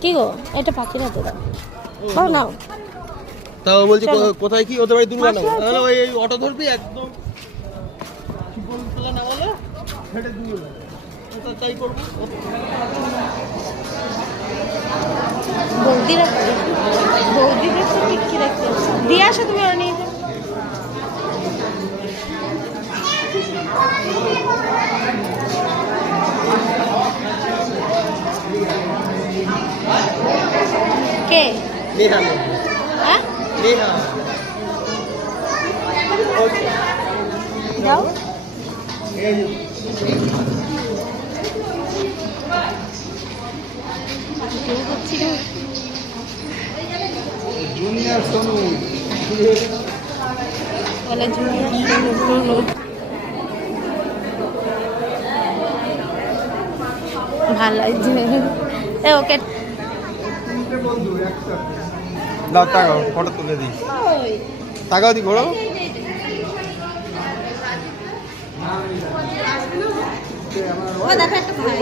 কি গো এটা পাখির হাতে দাও নাও। তাও বলছি কোথায় কি ওদের বাড়ি দুর্গা নাও, তাহলে ওই অটো ধরবি একদম নামালে হেঁটে দুর্গা তাই করবো। বৌদিরা বৌদিদের তো টিকি রাখতে দিয়ে আসো তুমি আর নিয়ে কে নেহা হ্যাঁ নেহা যাও জুনিয়র সোনু বলে জুনিয়র সোনু ভালো ওকে দাও তাকাও ফটো তুলে দিই তাকাও দি ঘোরো ও দেখো একটা ভাই